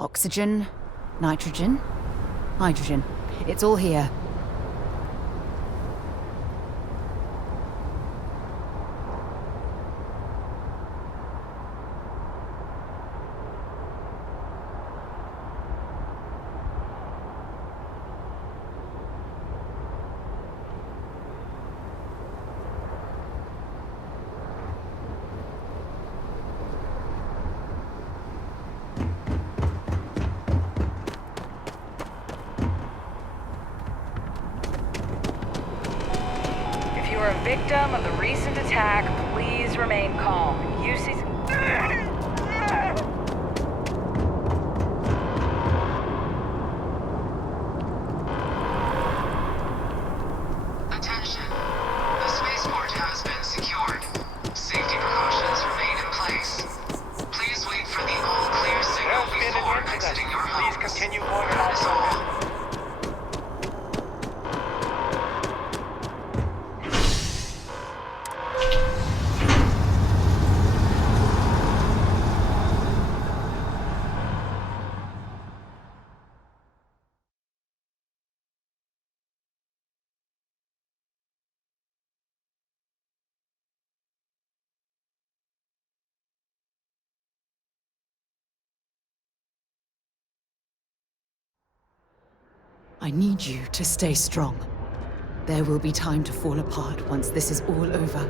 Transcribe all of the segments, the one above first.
Oxygen, nitrogen, hydrogen. It's all here. If you are a victim of the recent attack, please remain calm. UC... Attention. The spaceport has been secured. Safety precautions remain in place. Please wait for the all-clear signal There's been before an incident. exiting your Please homes. continue going That is along. all. I need you to stay strong. There will be time to fall apart once this is all over.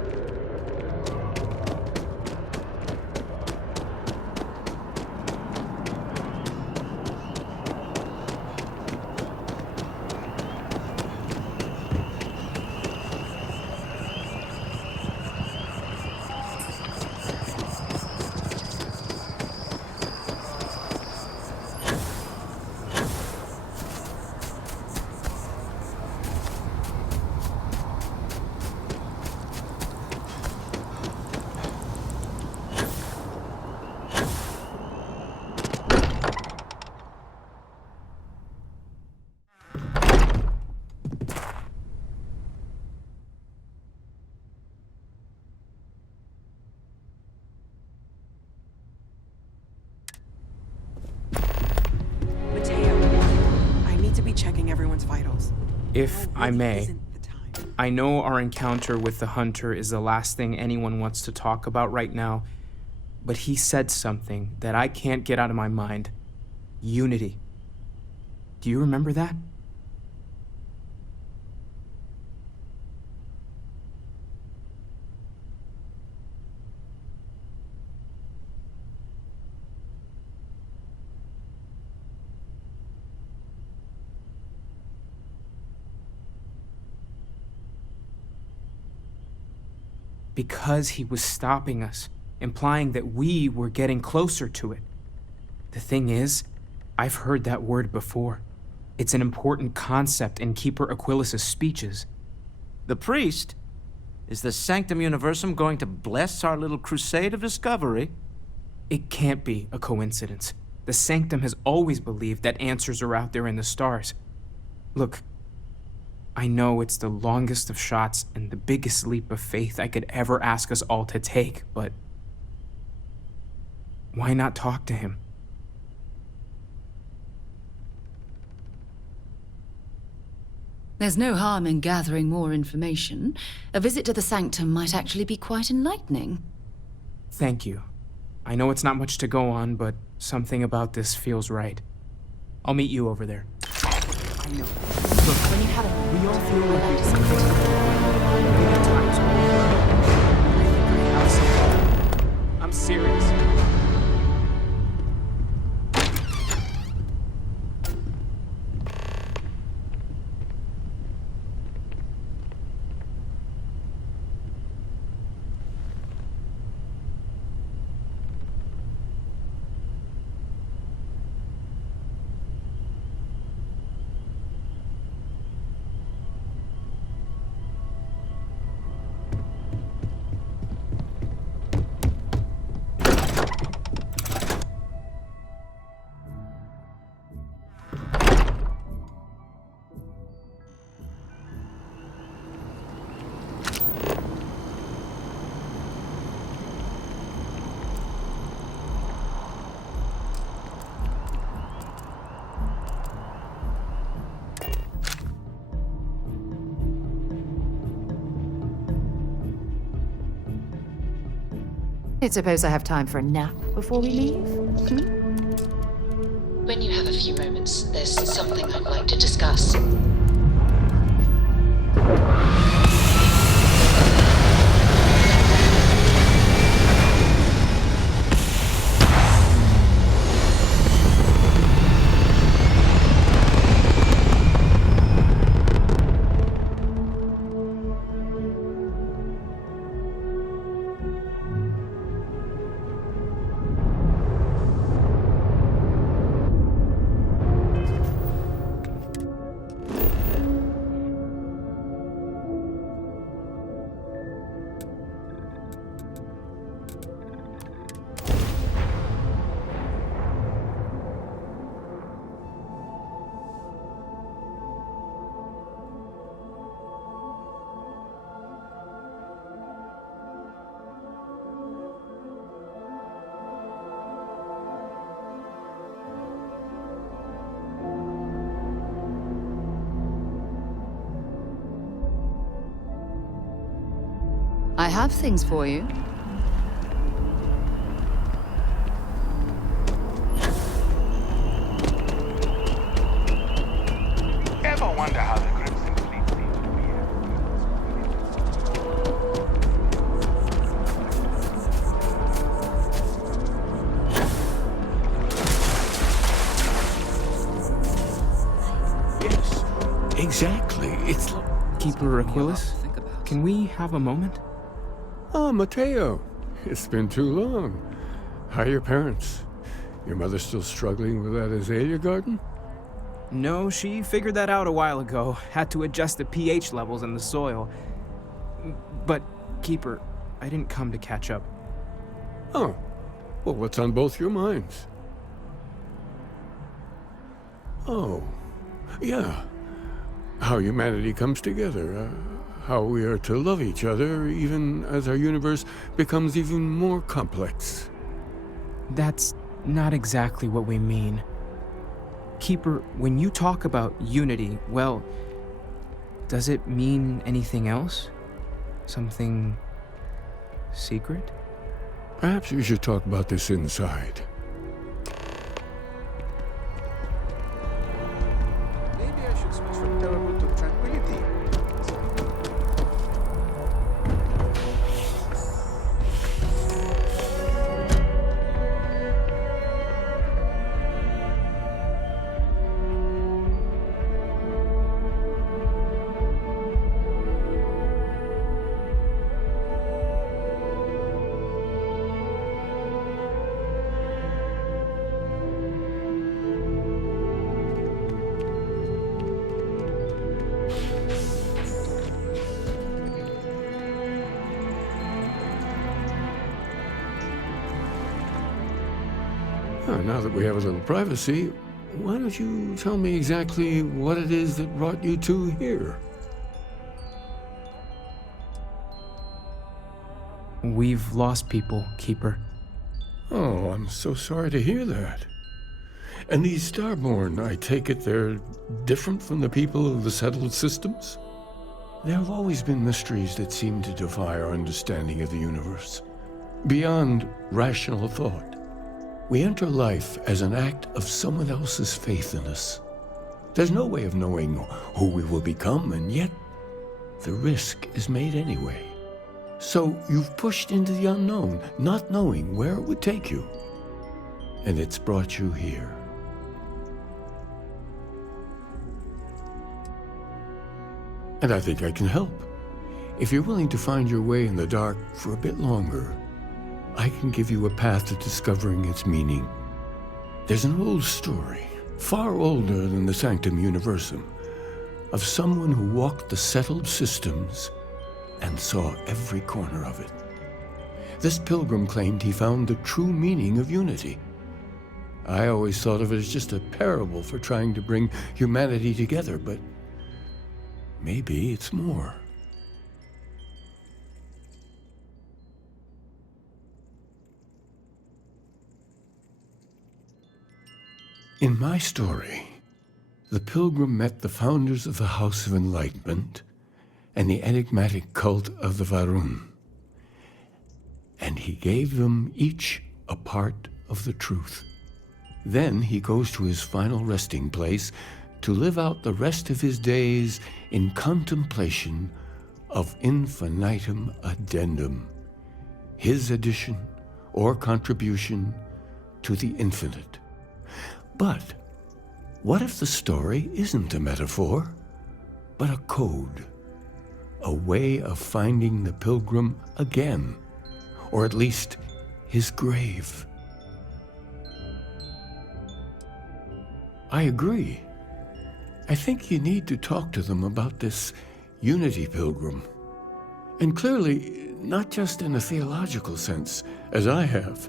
I need to be checking everyone's vitals. If Now I really may, isn't the time. I know our encounter with the hunter is the last thing anyone wants to talk about right now, but he said something that I can't get out of my mind. Unity. Do you remember that? Because he was stopping us, implying that we were getting closer to it. The thing is, I've heard that word before. It's an important concept in Keeper Aquilas's speeches. The priest? Is the Sanctum Universum going to bless our little crusade of discovery? It can't be a coincidence. The Sanctum has always believed that answers are out there in the stars. Look, I know it's the longest of shots and the biggest leap of faith I could ever ask us all to take, but why not talk to him? There's no harm in gathering more information. A visit to the Sanctum might actually be quite enlightening. Thank you. I know it's not much to go on, but something about this feels right. I'll meet you over there. I know. Look, When you have a we all feel like Relax. maybe the time's over. I think I have something. I'm serious. I suppose I have time for a nap before we leave? When you have a few moments, there's something I'd like to discuss. I have things for you. Ever wonder how the Crimson Fleet seems to be Yes, exactly. It's like... Keeper Aquilus, can we have a moment? Ah, Mateo. It's been too long. How are your parents? Your mother still struggling with that azalea garden? No, she figured that out a while ago. Had to adjust the pH levels in the soil. But, Keeper, I didn't come to catch up. Oh, well, what's on both your minds? Oh, yeah. How humanity comes together. How we are to love each other even as our universe becomes even more complex. That's not exactly what we mean. Keeper, when you talk about unity, well, does it mean anything else? Something secret? Perhaps we should talk about this inside. Maybe I should switch from terrible to tranquility. Now that we have a little privacy, why don't you tell me exactly what it is that brought you two here? We've lost people, Keeper. Oh, I'm so sorry to hear that. And these Starborn, I take it they're different from the people of the settled systems? There have always been mysteries that seem to defy our understanding of the universe, beyond rational thought. We enter life as an act of someone else's faith in us. There's no way of knowing who we will become, and yet the risk is made anyway. So you've pushed into the unknown, not knowing where it would take you. And it's brought you here. And I think I can help. If you're willing to find your way in the dark for a bit longer, I can give you a path to discovering its meaning. There's an old story, far older than the Sanctum Universum, of someone who walked the settled systems and saw every corner of it. This pilgrim claimed he found the true meaning of unity. I always thought of it as just a parable for trying to bring humanity together, but maybe it's more. In my story, the pilgrim met the founders of the House of Enlightenment and the enigmatic cult of the Varun. and he gave them each a part of the truth. Then he goes to his final resting place to live out the rest of his days in contemplation of infinitum addendum, his addition or contribution to the infinite. But what if the story isn't a metaphor, but a code? A way of finding the pilgrim again, or at least his grave. I agree. I think you need to talk to them about this unity pilgrim. And clearly, not just in a theological sense, as I have.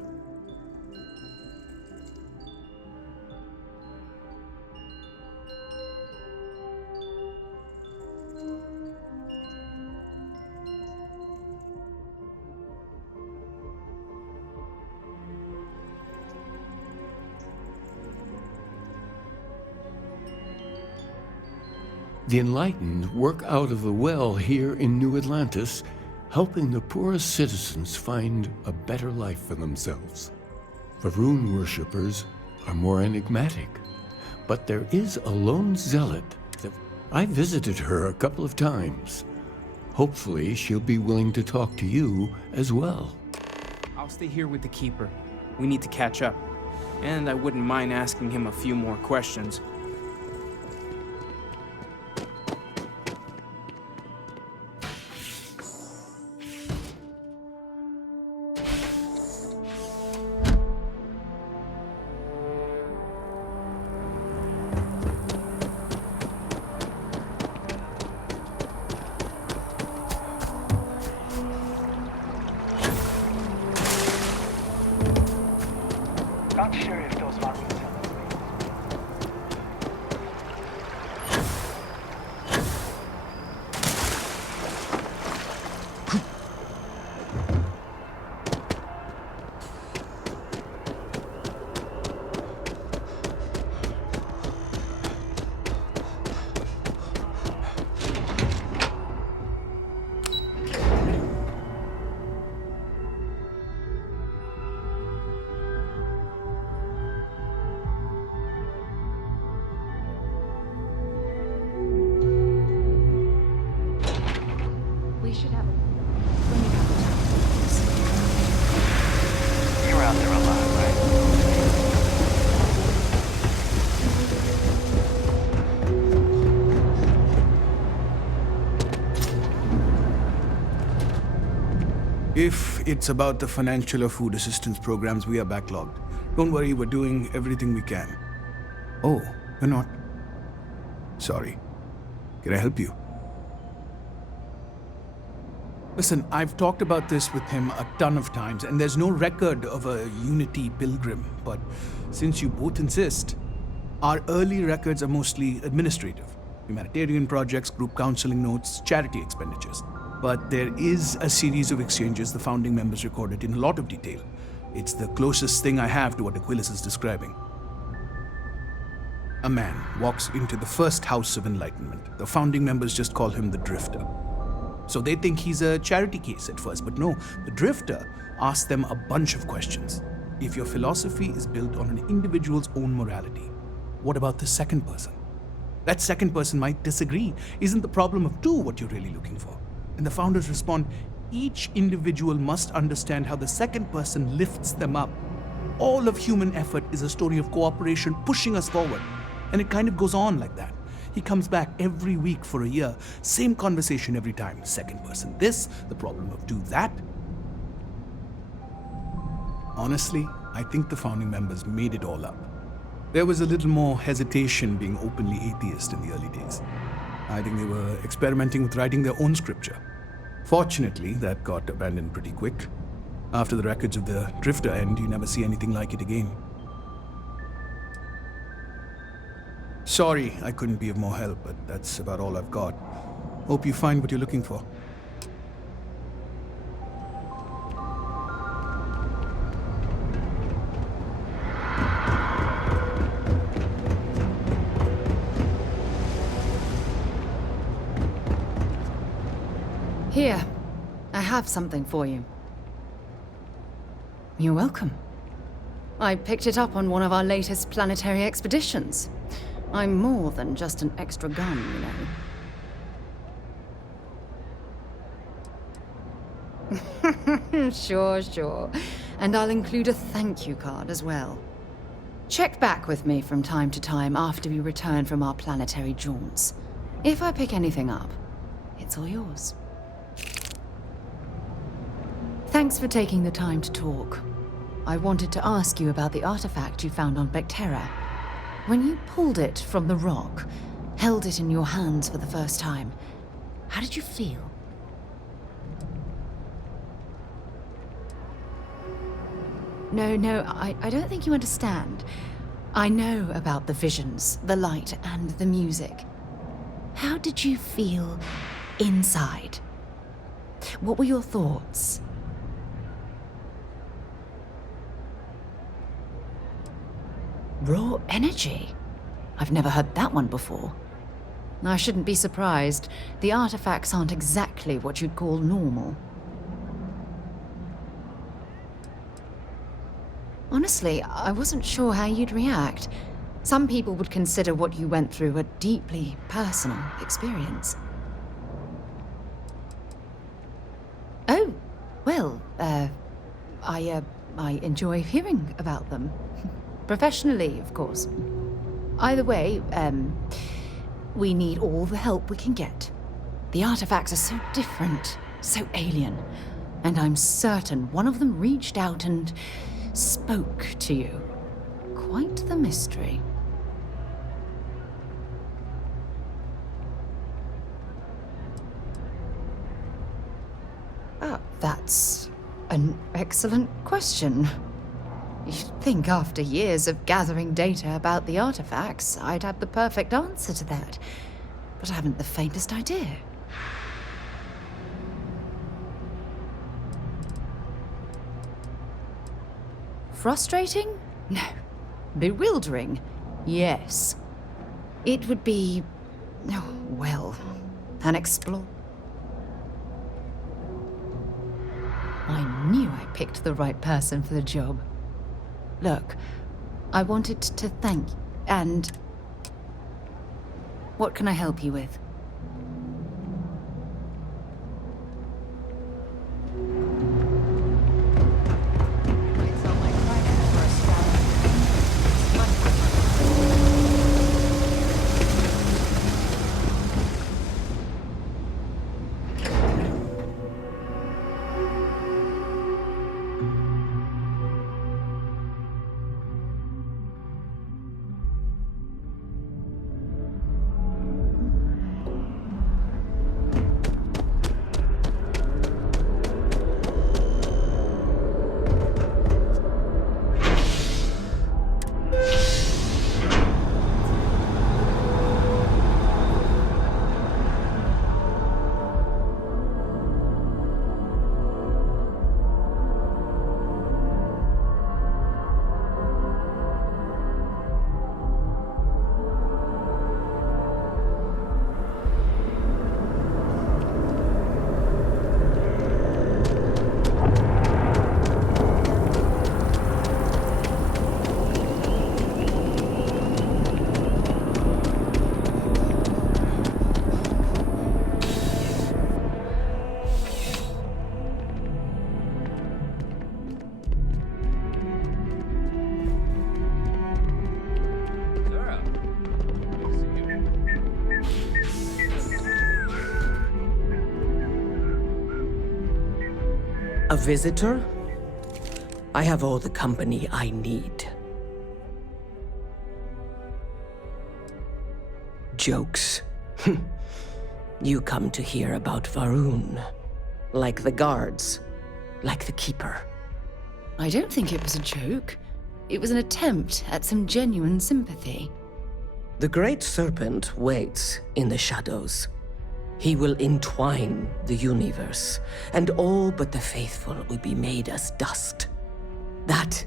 The enlightened work out of the well here in New Atlantis, helping the poorest citizens find a better life for themselves. The rune worshippers are more enigmatic, but there is a lone zealot that I visited her a couple of times. Hopefully she'll be willing to talk to you as well. I'll stay here with the Keeper. We need to catch up. And I wouldn't mind asking him a few more questions. Not sure if those markings tell us. We should have when you have the time. You're out there a lot, right? If it's about the financial or food assistance programs, we are backlogged. Don't worry, we're doing everything we can. Oh, you're not? Sorry. Can I help you? Listen, I've talked about this with him a ton of times, and there's no record of a Unity pilgrim. But since you both insist, our early records are mostly administrative. Humanitarian projects, group counseling notes, charity expenditures. But there is a series of exchanges the founding members recorded in a lot of detail. It's the closest thing I have to what Aquilus is describing. A man walks into the first house of enlightenment. The founding members just call him the Drifter. So they think he's a charity case at first, but no, the Drifter asks them a bunch of questions. If your philosophy is built on an individual's own morality, what about the second person? That second person might disagree. Isn't the problem of two what you're really looking for? And the founders respond, each individual must understand how the second person lifts them up. All of human effort is a story of cooperation pushing us forward. And it kind of goes on like that. He comes back every week for a year. Same conversation every time. Second person this, the problem of two that. Honestly, I think the founding members made it all up. There was a little more hesitation being openly atheist in the early days. I think they were experimenting with writing their own scripture. Fortunately, that got abandoned pretty quick. After the records of the Drifter end, you never see anything like it again. Sorry I couldn't be of more help, but that's about all I've got. Hope you find what you're looking for. Here, I have something for you. You're welcome. I picked it up on one of our latest planetary expeditions. I'm more than just an extra gun, you know. Sure. And I'll include a thank you card as well. Check back with me from time to time after we return from our planetary jaunts. If I pick anything up, it's all yours. Thanks for taking the time to talk. I wanted to ask you about the artifact you found on Bactera. When you pulled it from the rock, held it in your hands for the first time, how did you feel? No, I don't think you understand. I know about the visions, the light, and the music. How did you feel inside? What were your thoughts? Raw energy? I've never heard that one before. I shouldn't be surprised. The artifacts aren't exactly what you'd call normal. Honestly, I wasn't sure how you'd react. Some people would consider what you went through a deeply personal experience. Oh, well, I enjoy hearing about them. Professionally, of course. Either way, we need all the help we can get. The artifacts are so different, so alien, and I'm certain one of them reached out and spoke to you. Quite the mystery. That's an excellent question. You'd think after years of gathering data about the artifacts, I'd have the perfect answer to that. But I haven't the faintest idea. Frustrating? No. Bewildering? Yes. It would be... oh, well, an explore. I knew I picked the right person for the job. Look, I wanted to thank you, and... what can I help you with? A visitor? I have all the company I need. Jokes. You come to hear about Varun. Like the guards. Like the Keeper. I don't think it was a joke. It was an attempt at some genuine sympathy. The Great Serpent waits in the shadows. He will entwine the universe, and all but the faithful will be made as dust. That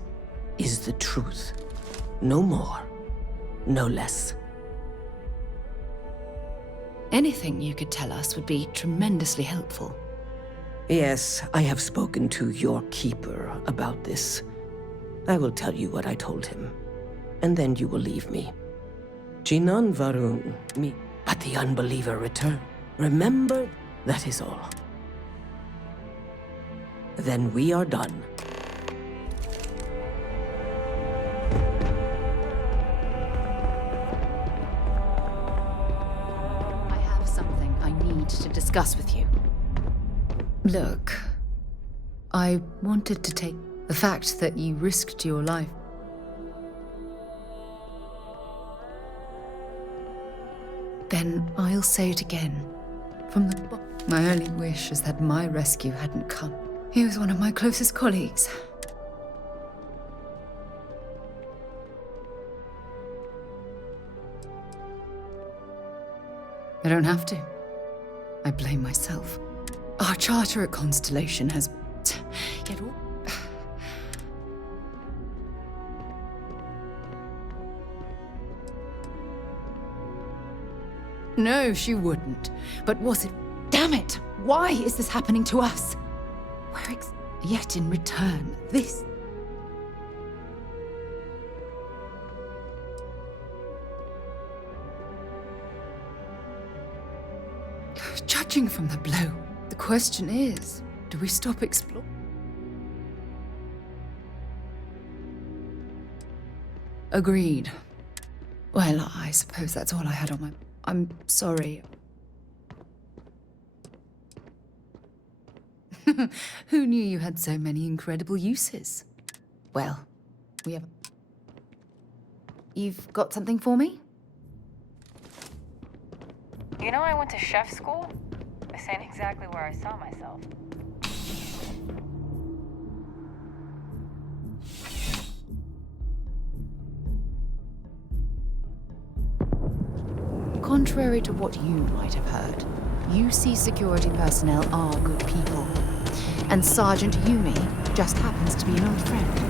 is the truth. No more, no less. Anything you could tell us would be tremendously helpful. Yes, I have spoken to your keeper about this. I will tell you what I told him, and then you will leave me. Jinan Varun, me, but the unbeliever return. Remember, that is all. Then we are done. I have something I need to discuss with you. Look, I wanted to take the fact that you risked your life. Then I'll say it again. From the bottom. My only wish is that my rescue hadn't come. He was one of my closest colleagues. I don't have to. I blame myself. Our charter at Constellation has... yet all... No, she wouldn't. But was it... Damn it! Why is this happening to us? Yet in return, this... Judging from the blow, the question is, do we stop exploring? Agreed. Well, I suppose that's all I had on my... I'm sorry. Who knew you had so many incredible uses? Well, we have... You've got something for me? You know, I went to chef school. This ain't exactly where I saw myself. Contrary to what you might have heard, UC security personnel are good people. And Sergeant Yumi just happens to be an old friend.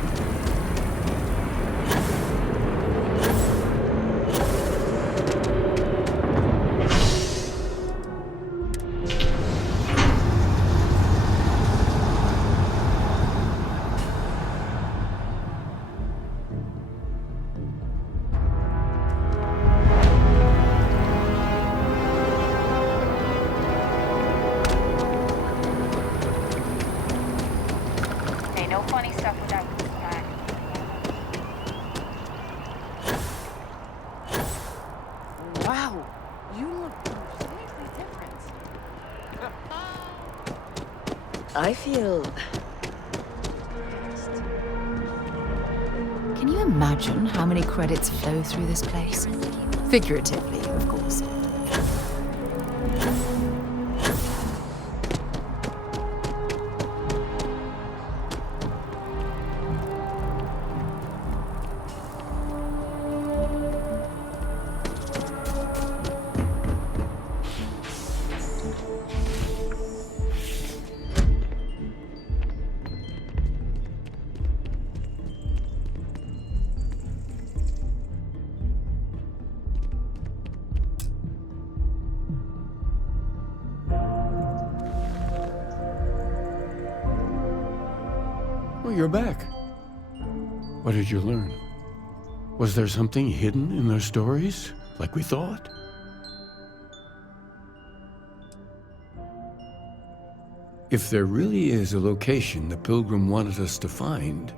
Wow, you look completely different. I feel... Can you imagine how many credits flow through this place? Figuratively, of course. Well, you're back. What did you learn? Was there something hidden in their stories, like we thought? If there really is a location the Pilgrim wanted us to find,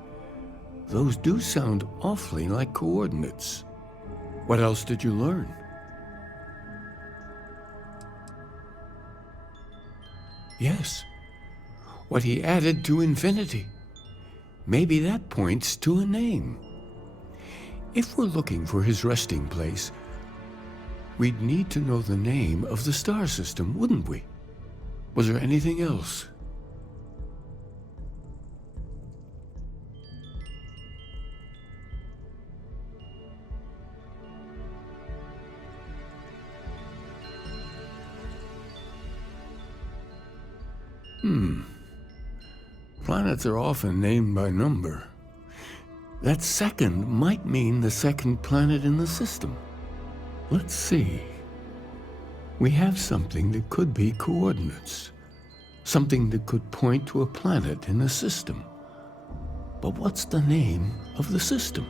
those do sound awfully like coordinates. What else did you learn? Yes. What he added to infinity. Maybe that points to a name. If we're looking for his resting place, we'd need to know the name of the star system, wouldn't we? Was there anything else? Planets are often named by number. That second might mean the second planet in the system. Let's see. We have something that could be coordinates. Something that could point to a planet in the system. But what's the name of the system?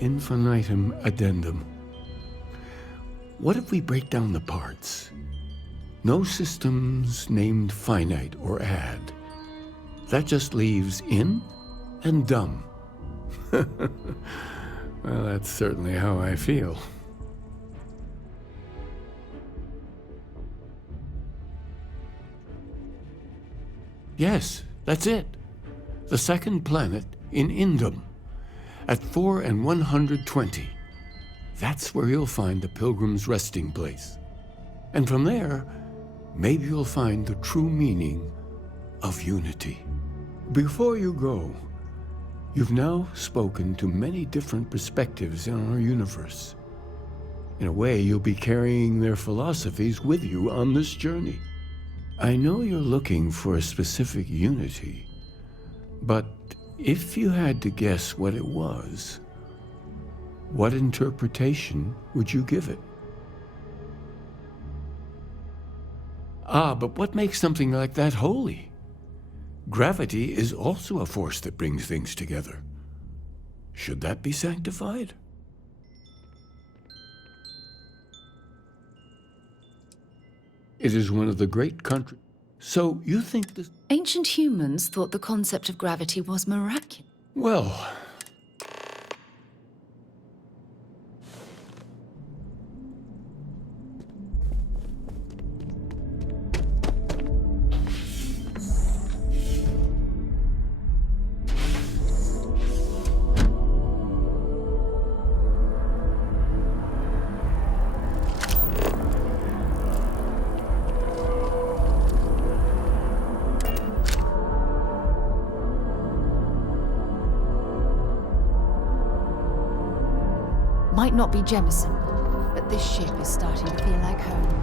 Infinitum addendum. What if we break down the parts? No systems named finite or add. That just leaves in and dumb. Well, that's certainly how I feel. Yes, that's it. The second planet in Indum, at 4 and 120. That's where you'll find the Pilgrim's resting place. And from there, maybe you'll find the true meaning of unity. Before you go, you've now spoken to many different perspectives in our universe. In a way, you'll be carrying their philosophies with you on this journey. I know you're looking for a specific unity, but if you had to guess what it was, what interpretation would you give it? But what makes something like that holy? Gravity is also a force that brings things together. Should that be sanctified? It is one of the great countries. So you think this... Ancient humans thought the concept of gravity was miraculous. Well... Might not be Jemison, but this ship is starting to feel like home.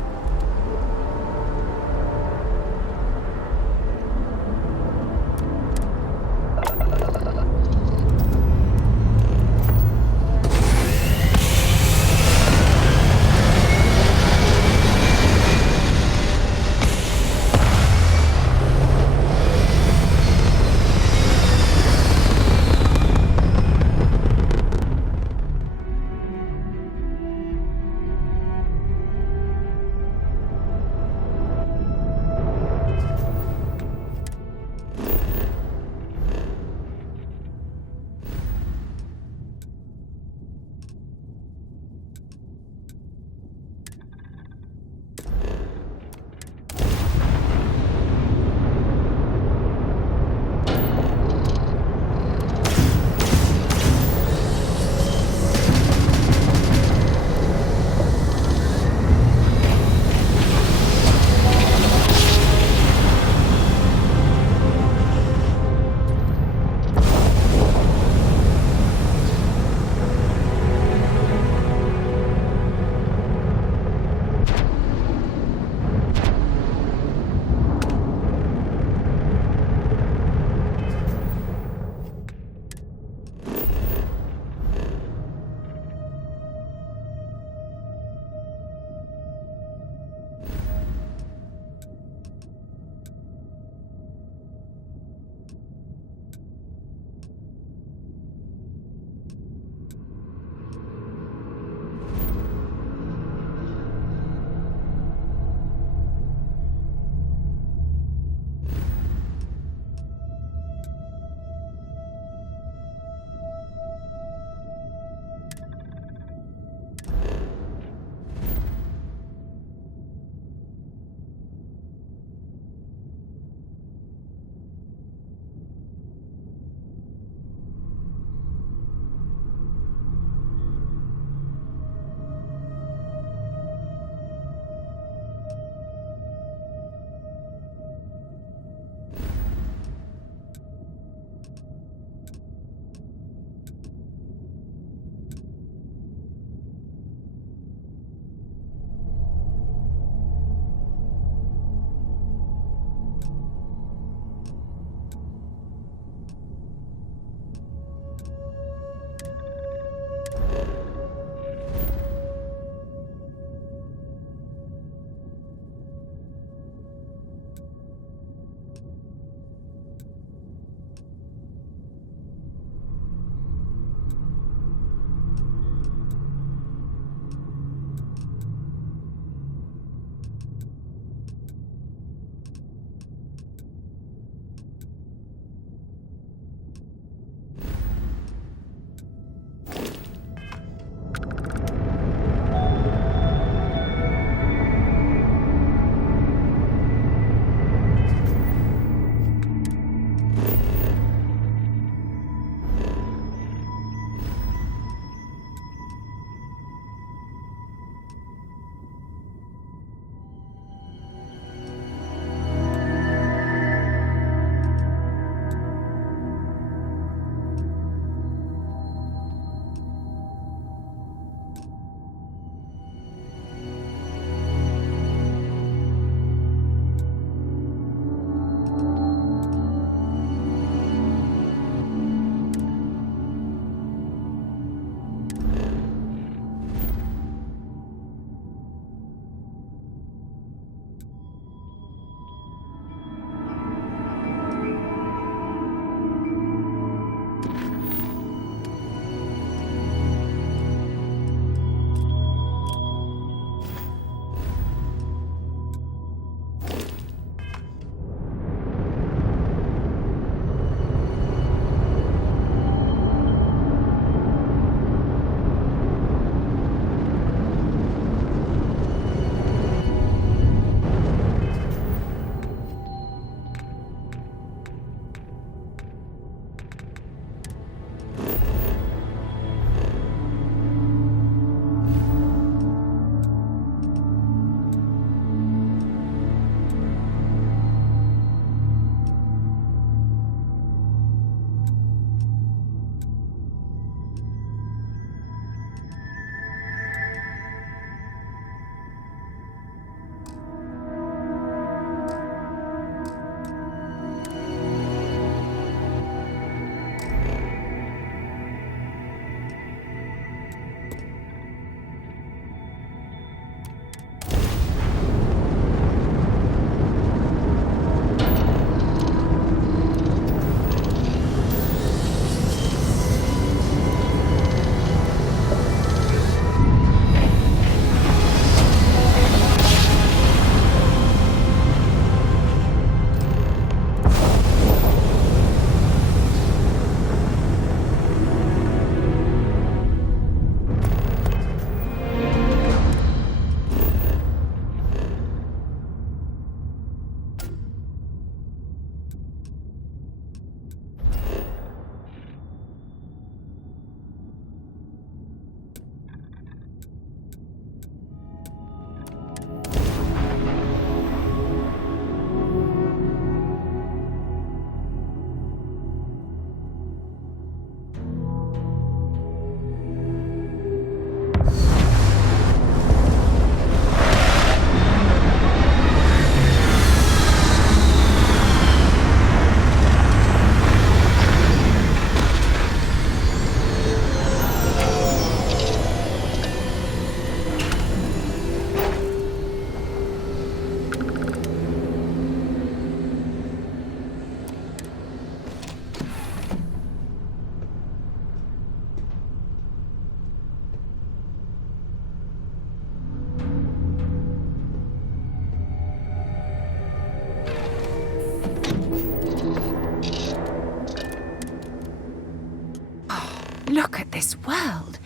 Look at this world.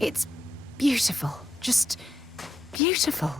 It's beautiful. Just beautiful.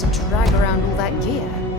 to drag around all that gear.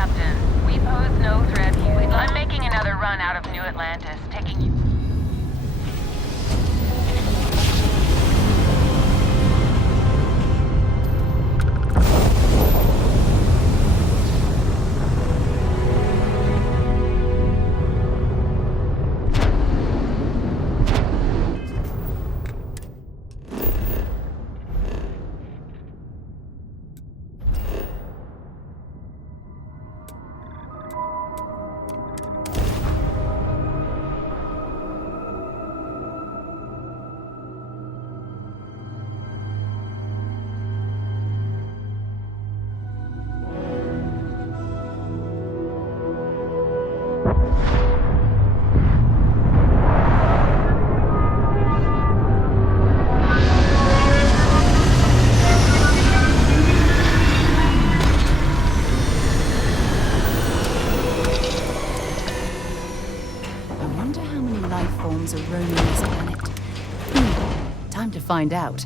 Captain. We pose no threat. I'm making another run out of New Atlantis, taking you... Are roaming this planet. Time to find out.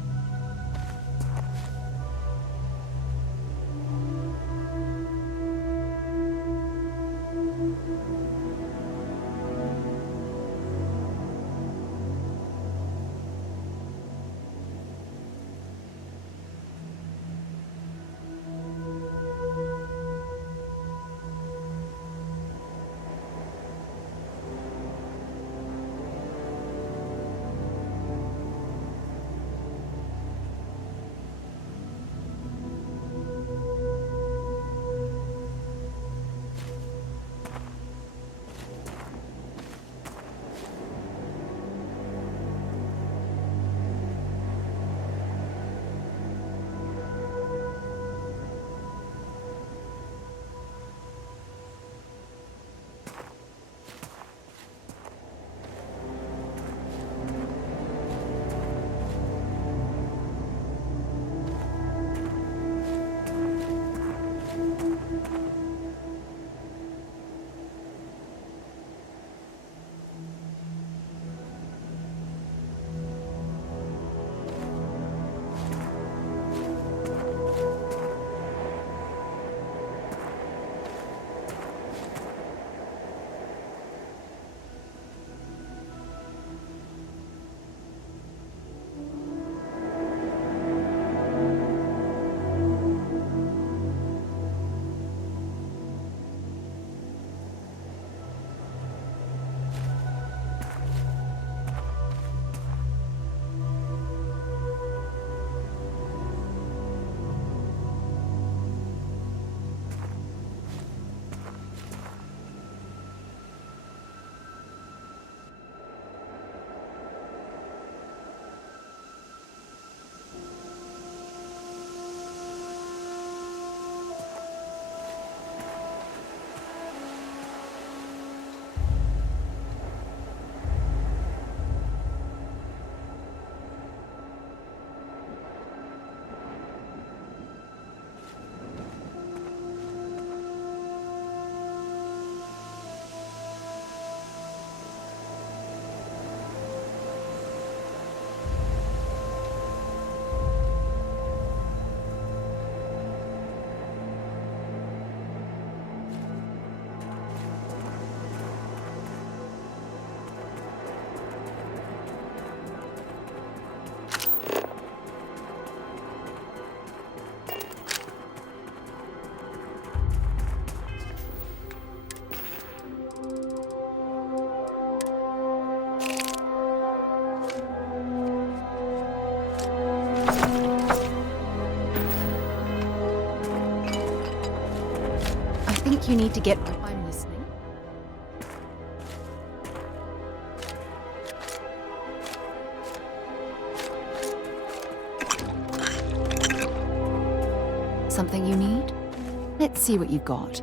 You need to get... I'm listening. Something you need? Let's see what you've got.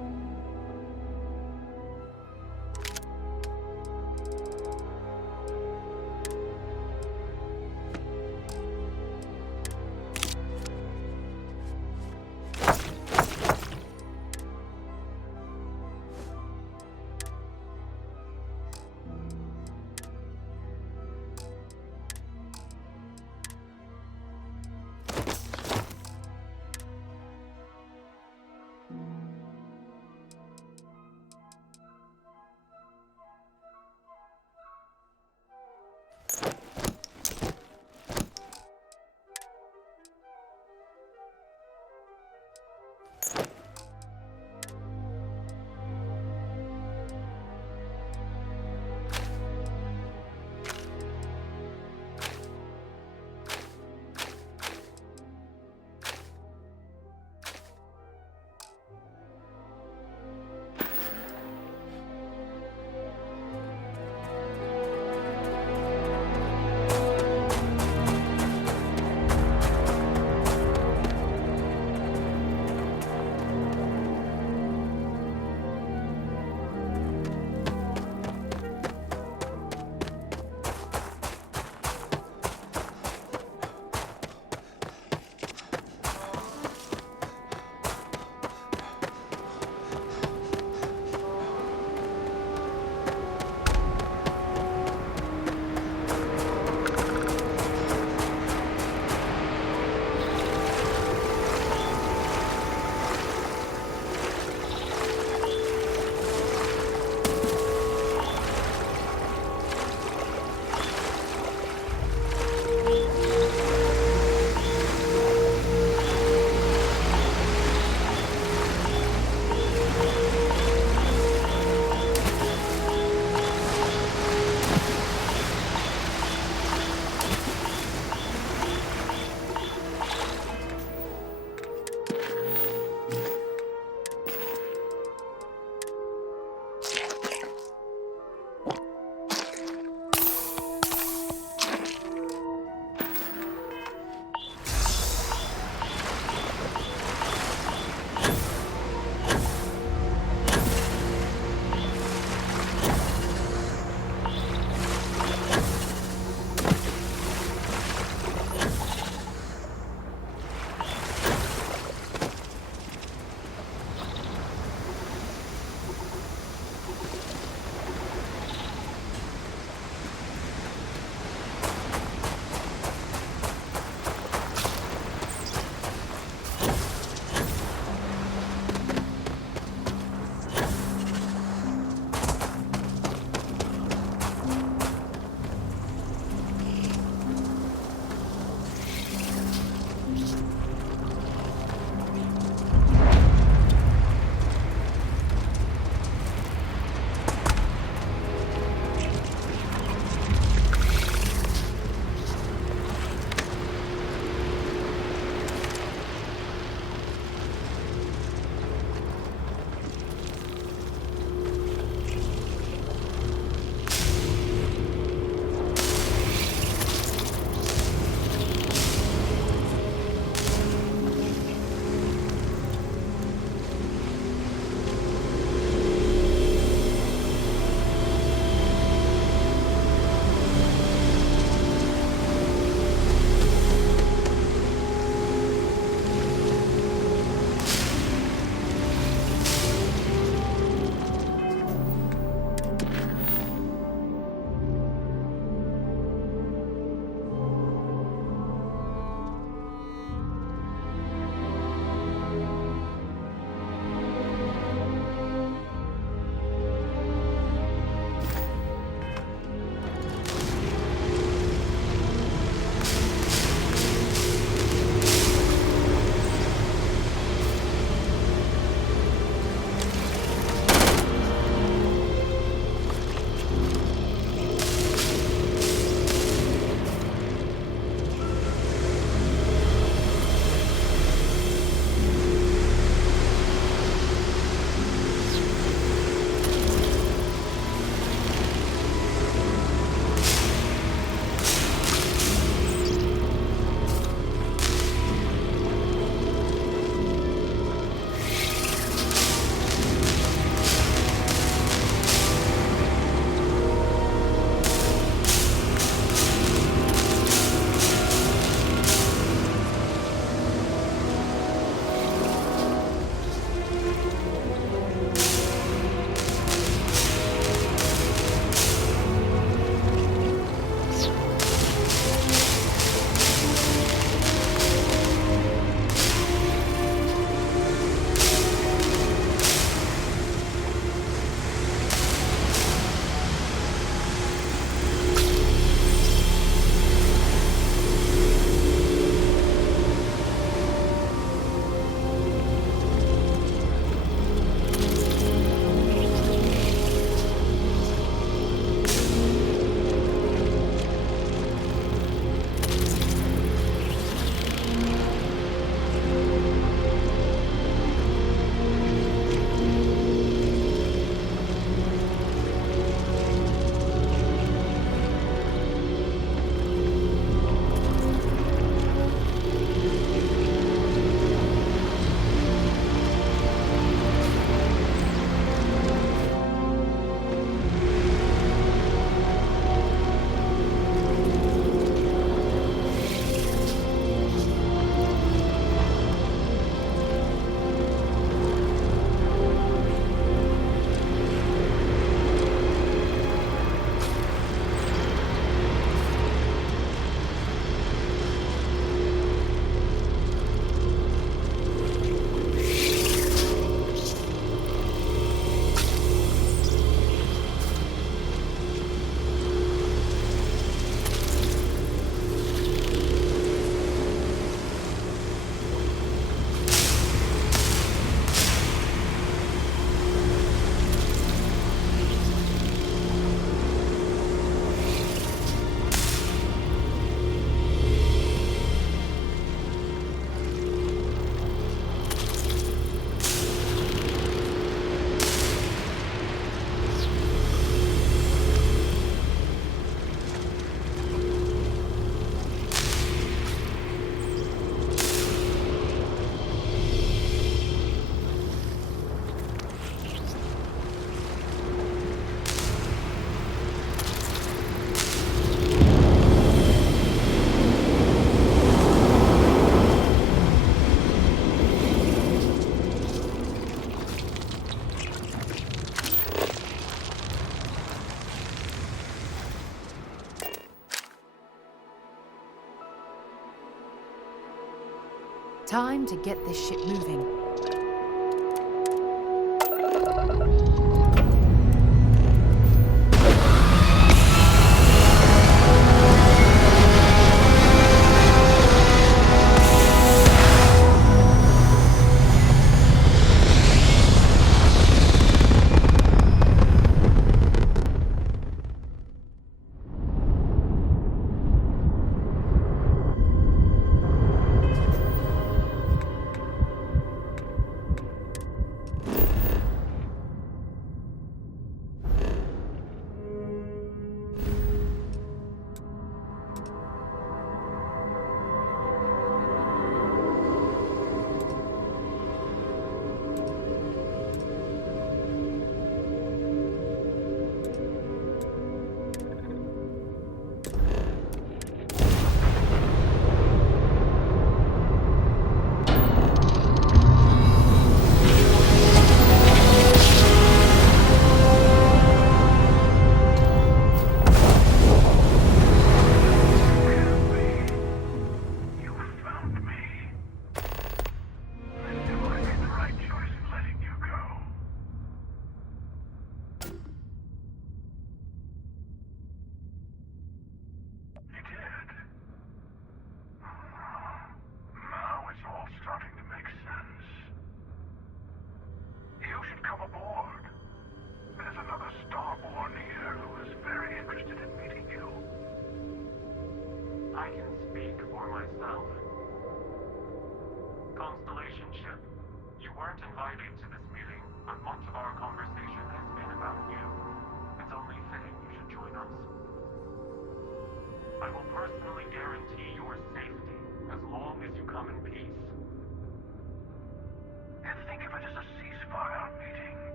Time to get this ship moving.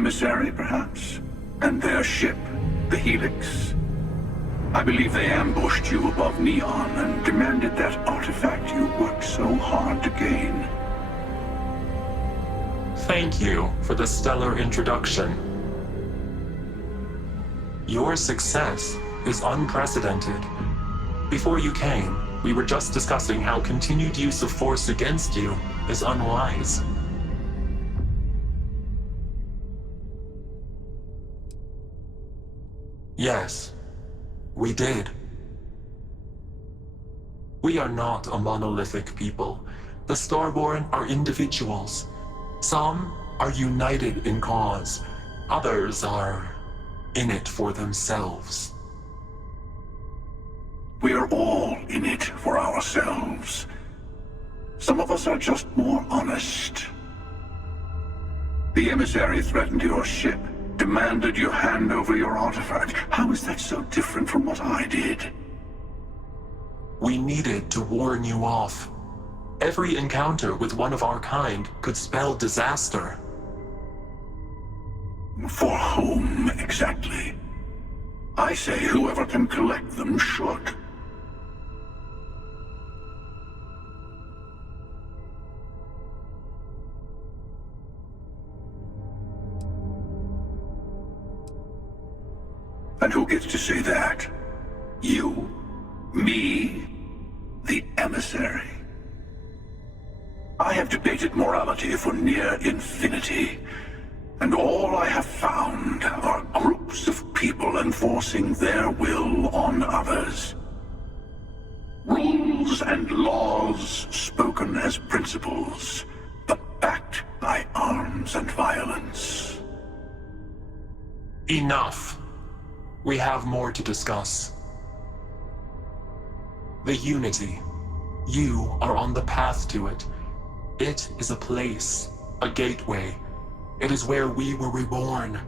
Emissary, perhaps? And their ship, the Helix. I believe they ambushed you above Neon and demanded that artifact you worked so hard to gain. Thank you for the stellar introduction. Your success is unprecedented. Before you came, we were just discussing how continued use of force against you is unwise. Yes, we did. We are not a monolithic people. The Starborn are individuals. Some are united in cause. Others are in it for themselves. We are all in it for ourselves. Some of us are just more honest. The Emissary threatened your ship, demanded you hand over your artifact. How is that so different from what I did? We needed to warn you off. Every encounter with one of our kind could spell disaster. For whom, exactly? I say whoever can collect them should. And who gets to say that? You? Me? The Emissary? I have debated morality for near infinity, and all I have found are groups of people enforcing their will on others. Rules rules and laws spoken as principles, but backed by arms and violence. Enough. We have more to discuss. The Unity. You are on the path to it. It is a place, a gateway. It is where we were reborn.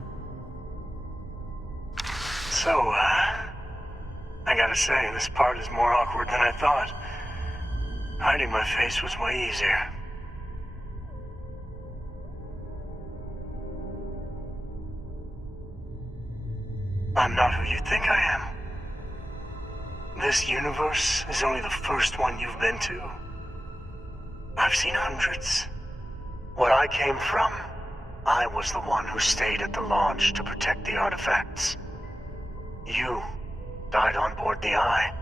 So, I gotta say, this part is more awkward than I thought. Hiding my face was way easier. I'm not who you think I am. This universe is only the first one you've been to. I've seen hundreds. Where I came from, I was the one who stayed at the launch to protect the artifacts. You died on board the Eye,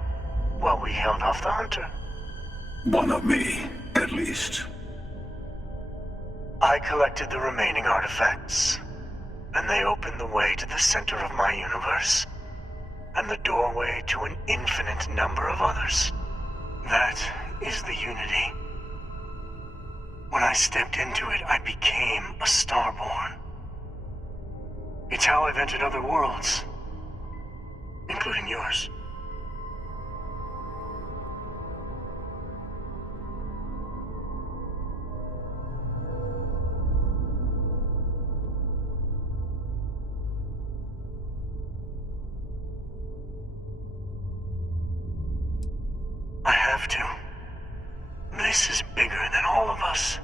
while we held off the Hunter. One of me, at least. I collected the remaining artifacts, and they opened the way to the center of my universe, and the doorway to an infinite number of others. That is the Unity. When I stepped into it, I became a Starborn. It's how I've entered other worlds, including yours. I have to. This is bigger than all of us.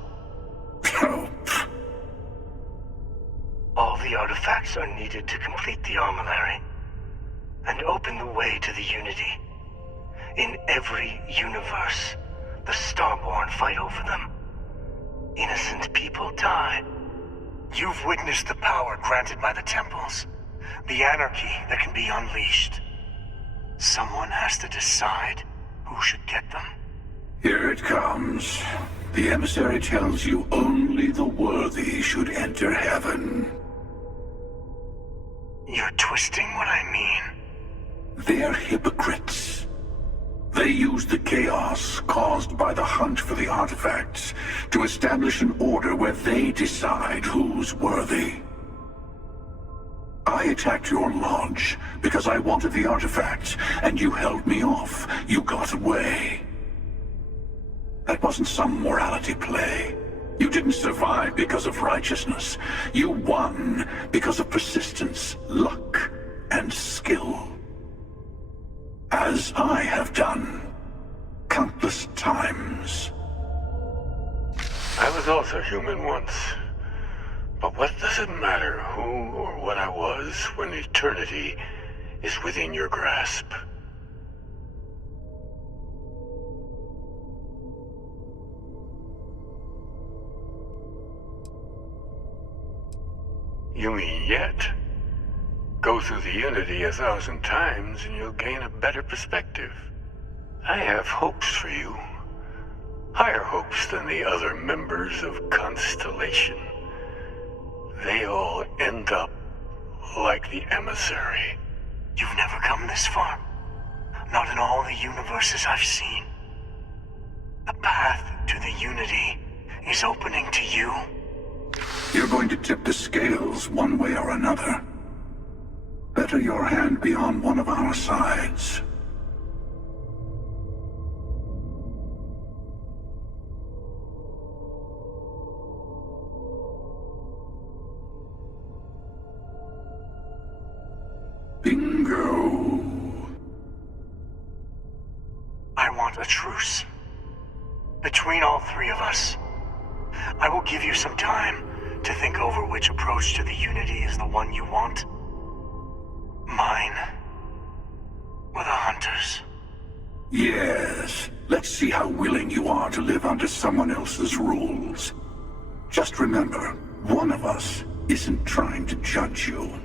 All the artifacts are needed to complete the armillary and open the way to the Unity. In every universe, the Starborn fight over them. Innocent people die. You've witnessed the power granted by the temples, the anarchy that can be unleashed. Someone has to decide who should get them. Here it comes. The emissary tells you only the worthy should enter heaven. You're twisting what I mean. They're hypocrites. They use the chaos caused by the hunt for the artifacts to establish an order where they decide who's worthy. I attacked your launch because I wanted the artifacts, and you held me off. You got away. That wasn't some morality play. You didn't survive because of righteousness. You won because of persistence, luck, and skill. As I have done countless times. I was also human once. But what does it matter who or what I was when eternity is within your grasp? You mean yet? Go through the Unity 1,000 times and you'll gain a better perspective. I have hopes for you. Higher hopes than the other members of Constellation. They all end up like the emissary. You've never come this far. Not in all the universes I've seen. The path to the Unity is opening to you. You're going to tip the scales one way or another. Better your hand be on one of our sides. Bingo. I want a truce. Between all three of us. I will give you some time to think over which approach to the Unity is the one you want. Mine, or the Hunters? Yes. Let's see how willing you are to live under someone else's rules. Just remember, one of us isn't trying to judge you.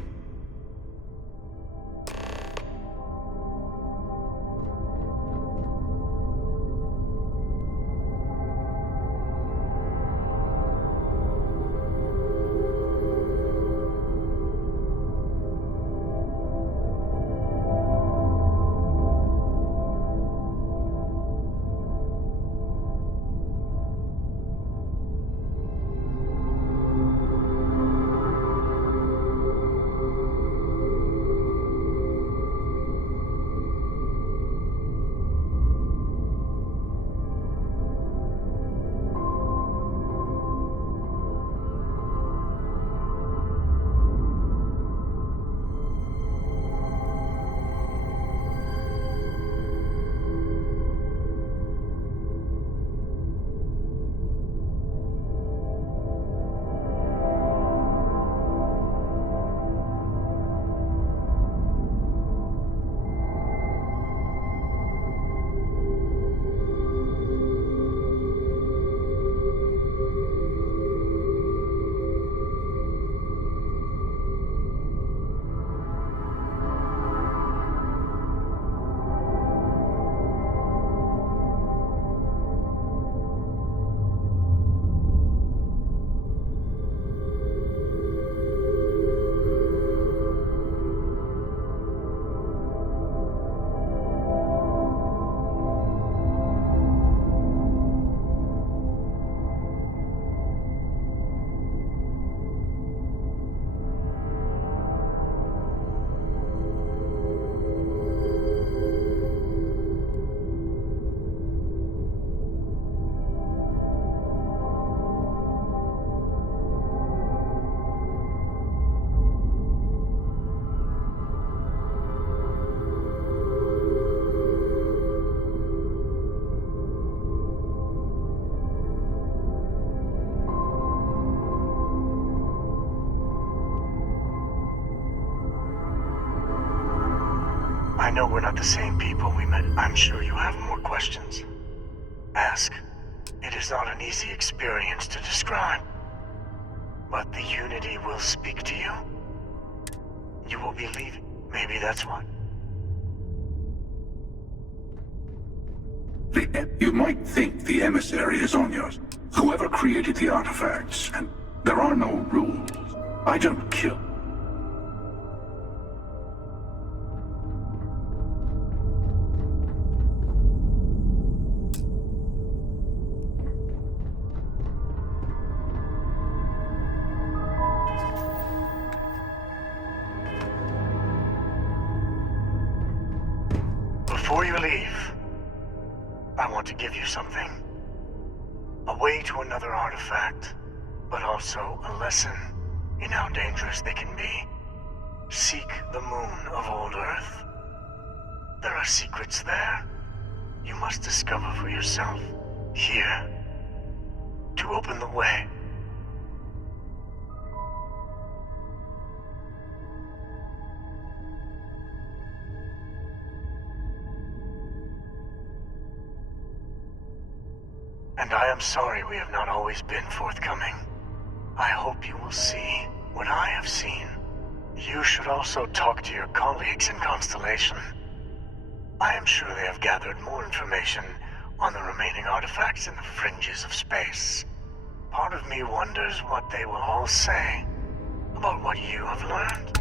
I know we're not the same people we met. I'm sure you have more questions. Ask. It is not an easy experience to describe. But the Unity will speak to you. You will be leaving. Maybe that's what. You might think the emissary is on yours. Whoever created the artifacts, and there are no rules. I don't kill. Before you leave, I want to give you something. A way to another artifact, but also a lesson in how dangerous they can be. Seek the moon of old Earth. There are secrets there. You must discover for yourself. Here. To open the way. And I am sorry we have not always been forthcoming. I hope you will see what I have seen. You should also talk to your colleagues in Constellation. I am sure they have gathered more information on the remaining artifacts in the fringes of space. Part of me wonders what they will all say about what you have learned.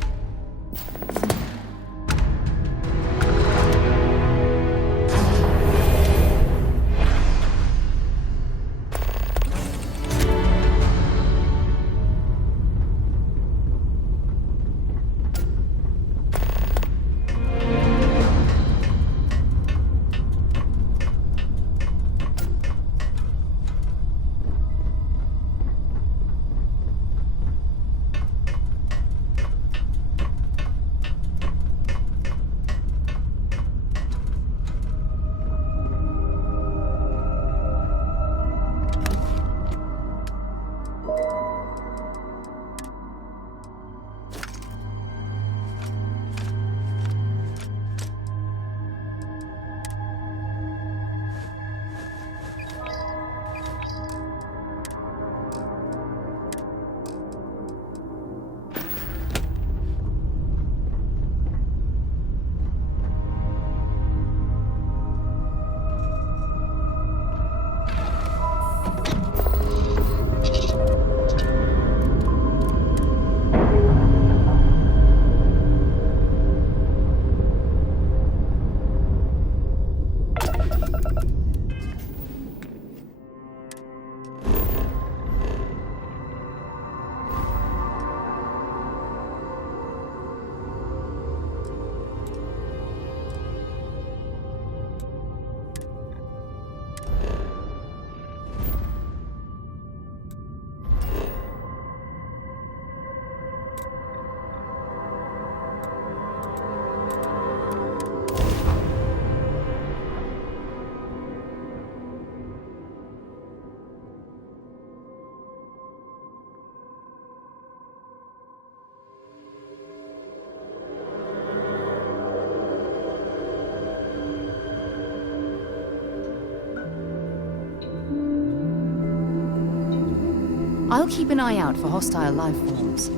I'll keep an eye out for hostile life forms.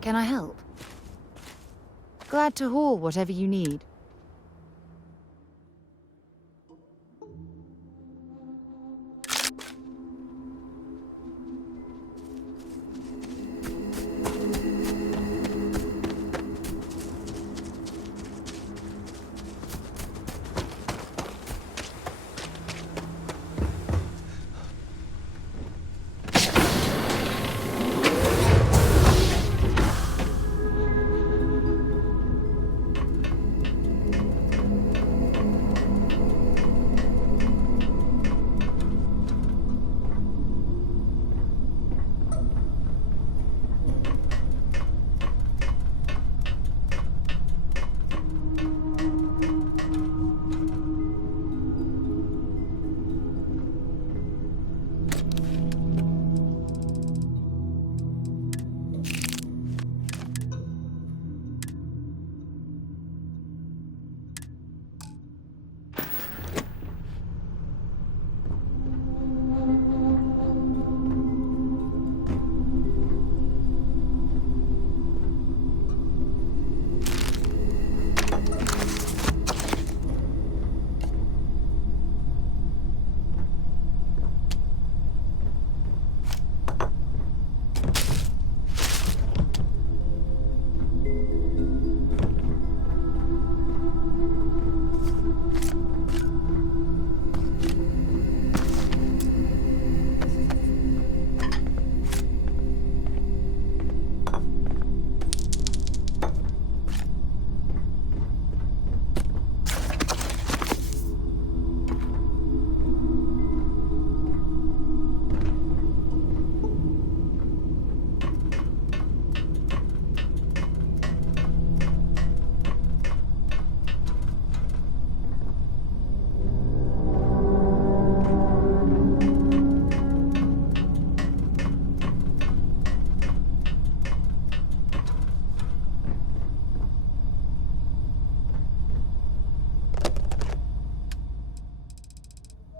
Can I help? Glad to haul whatever you need.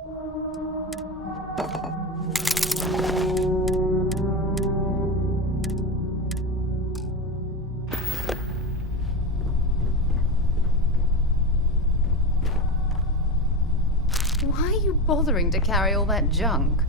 Why are you bothering to carry all that junk?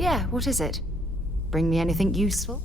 Yeah, what is it? Bring me anything useful?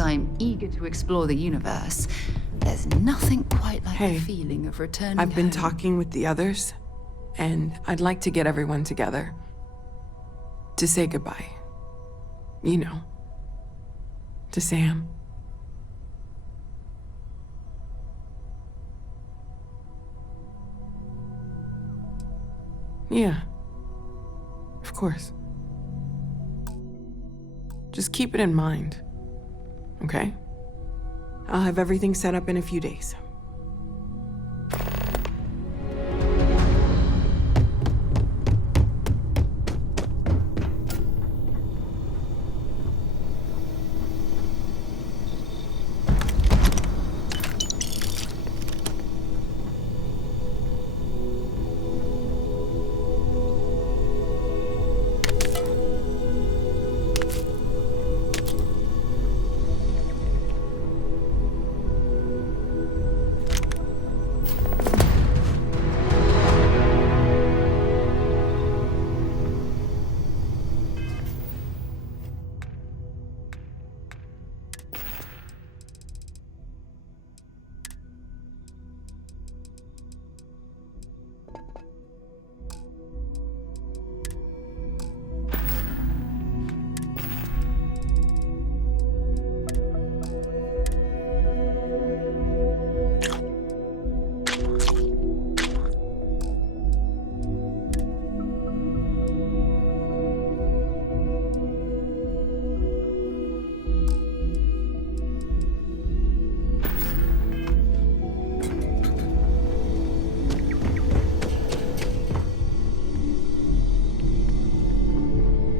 I'm eager to explore the universe, there's nothing quite like Hey, the feeling of returning I've been home. talking with the others, and I'd like to get everyone together. To say goodbye. You know. To Sam. Yeah. Of course. Just keep it in mind. Okay? I'll have everything set up in a few days.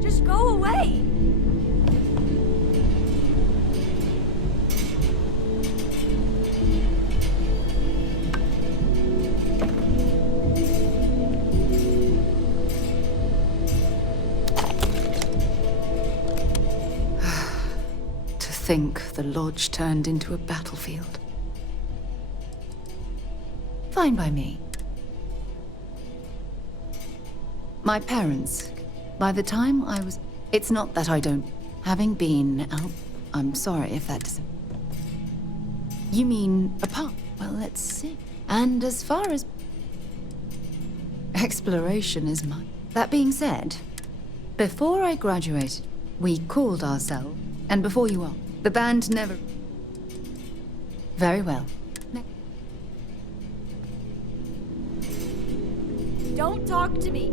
Just go away! To think the lodge turned into a battlefield. Fine by me. My parents, by the time I was... It's not that I don't... Having been out... I'm sorry if that doesn't... You mean apart? Well, let's see. And as far as... Exploration is mine. That being said, before I graduated, we called ourselves... And before you are, the band never... Very well. Don't talk to me.